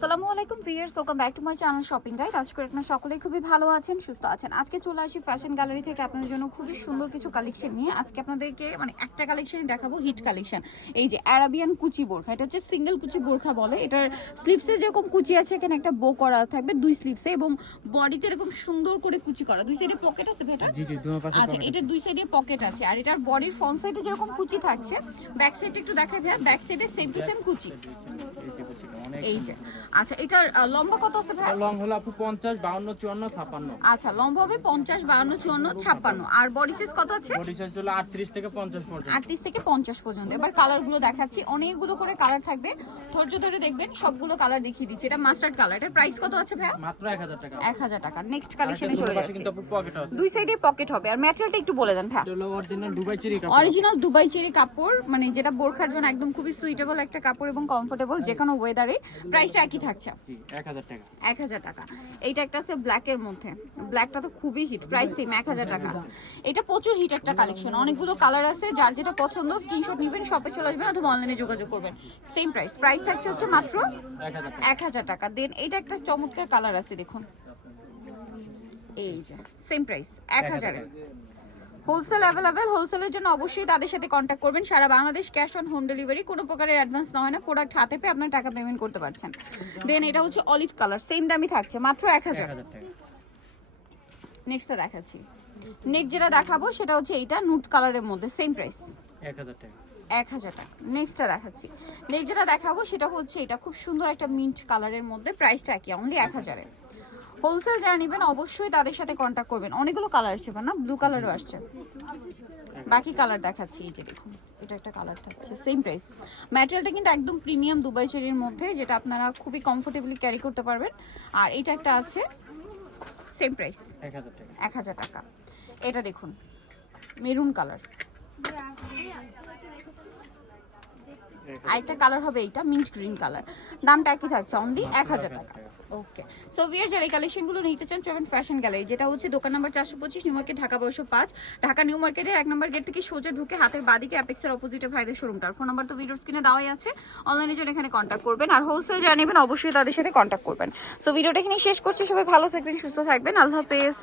আসসালামু আলাইকুম viewers, welcome back to my channel shopping guide. আশা করি আপনারা সকলেই খুবই ভালো আছেন, সুস্থ আছেন। আজকে চলে আসি ফ্যাশন গ্যালারি থেকে আপনাদের জন্য খুবই সুন্দর কিছু কালেকশন নিয়ে। আজকে আপনাদেরকে একটা কালেকশনই দেখাবো, হিট কালেকশন। এই যে অ্যারাবিয়ান কুচি বোরখা, এটা হচ্ছে সিঙ্গেল কুচি বোরখা বলে। এটার স্লিভসে যেরকম কুচি আছে, এখানে একটা বো করা থাকবে দুই স্লিভসে, এবং বডিতে এরকম সুন্দর করে কুচি করা। দুই সাইডে পকেট আছে ভেটা, আচ্ছা এটার দুই সাইডে পকেট আছে। আর এটার বডির ফ্রন্ট সাইডে যেরকম কুচি থাকছে, ব্যাক সাইডে একটু দেখাই ভাই, ব্যাক সাইডে সেম টু সেম কুচি। এই যে আচ্ছা, এটার লম্বা কত আছে ভাই? লং হলো আপু 50 52 54 56। আচ্ছা, লম্বা হবে 50 52 54 56। আর বডি সাইজ কত আছে? বডি সাইজ হলো 38 থেকে 50 পর্যন্ত। 38 থেকে 50 পর্যন্ত। এবার কালারগুলো দেখাচ্ছি, অনেকগুলো করে কালার থাকবে, ধৈর্য ধরে দেখবেন। সবগুলো কালার দেখিয়ে দিচ্ছি। এটা মাস্টার্ড কালার, এটার প্রাইস কত আছে ভাই? মাত্র 1000 টাকা। 1000 টাকা। নেক্সট কালেকশনে চলে যাচ্ছি। কিন্তু আপু পকেট আছে, দুই সাইডে পকেট হবে। আর ম্যাটেরিয়ালটা একটু বলে দেন ভাই। এটা হলো অরিজিনাল দুবাই চেরি কাপড়। অরিজিনাল দুবাই চেরি কাপড়, মানে যেটা বোরখার জন্য একদম খুবই সুইটেবল একটা কাপড় এবং কমফোর্টেবল যে কোনো ওয়েদারে। প্রাইসটা একই থাকছে 1000 টাকা। 1000 টাকা। এইটা একটা আছে ব্ল্যাকের মধ্যে, ব্ল্যাকটা তো খুবই হিট, প্রাইস সেম 1000 টাকা। এটা প্রচুর হিট একটা কালেকশন, অনেকগুলো কালার আছে। যার যেটা পছন্দ স্ক্রিনশট নেবেন, শপে চলে আসবেন অথবা অনলাইনে যোগাযোগ করবেন। সেম প্রাইস, প্রাইস থাকছে হচ্ছে মাত্র 1000 টাকা। দেন এটা একটা চমৎকার কালার আছে, দেখুন এই যে সেম প্রাইস 1000 এ। হোলসেল অ্যাভেলেবেল, হোলসেলের জন্য অবশ্যই তাদের সাথে কন্ট্যাক্ট করবেন। সারা Bangladesh cash on home delivery, কোনো প্রকারের অ্যাডভান্স না হয় না। প্রোডাক্ট হাতে পেয়ে আপনার টাকা পেমেন্ট করতে পারছেন। দেন এটা হচ্ছে অলিভ কালার, সেম দামই থাকছে মাত্র 1000 টাকা। নেক্সটটা দেখাচ্ছি। নেক্সট যেটা দেখাবো সেটা হচ্ছে এইটা নুট কালারের মধ্যে, সেম প্রাইস 1000 টাকা। 1000 টাকা। নেক্সটটা দেখাচ্ছি। নেক্সট যেটা দেখাবো সেটা হচ্ছে এটা খুব সুন্দর একটা মিন্ট কালারের মধ্যে, প্রাইসটা কি অনলি 1000 এ। হোলসেল যারা নেবেন অবশ্যই তাদের সাথে কন্ট্যাক্ট করবেন। অনেকগুলো কালার আসছে না, ব্লু কালারও আসছে। বাকি কালার দেখাচ্ছি, এই যে দেখুন এটা একটা কালার থাকছে, সেম প্রাইস। ম্যাটেরিয়ালটা কিন্তু একদম প্রিমিয়াম দুবাই চেরির মধ্যে, যেটা আপনারা খুবই কমফোর্টেবলি ক্যারি করতে পারবেন। আর এটা একটা আছে, সেম প্রাইস 1000 টাকা। 1000 টাকা। এটা দেখুন মেরুন কালার। আরেকটা কালার হবে এইটা মিন্ট গ্রিন কালার, দামটা একই থাকছে অনলি 1000 টাকা। ওকে, সো ভিউয়ার যারা এই কালেকশনগুলো নিতে চান চলবেন ফ্যাশন গ্যালারি, যেটা হচ্ছে দোকান number 425, new market, Dhaka 1205। Dhaka new মার্কেটের 1 নম্বর গেট থেকে সোজা ঢুকে হাতের বাদিকে অ্যাপেক্সের অপোজিটে ভাইদের শোরুমটার ফোন নাম্বার তো ভিডিওর স্ক্রিনে দেওয়াই আছে। অনলাইনে জন্য এখানে কন্ট্যাক্ট করবেন। আর হোলসেল যারা নেবেন অবশ্যই তাদের সাথে কন্ট্যাক্ট করবেন। সো ভিডিওটা এখানে শেষ করছি। সবাই ভালো থাকবেন, সুস্থ থাকবেন, আল্লাহ হাফেজ।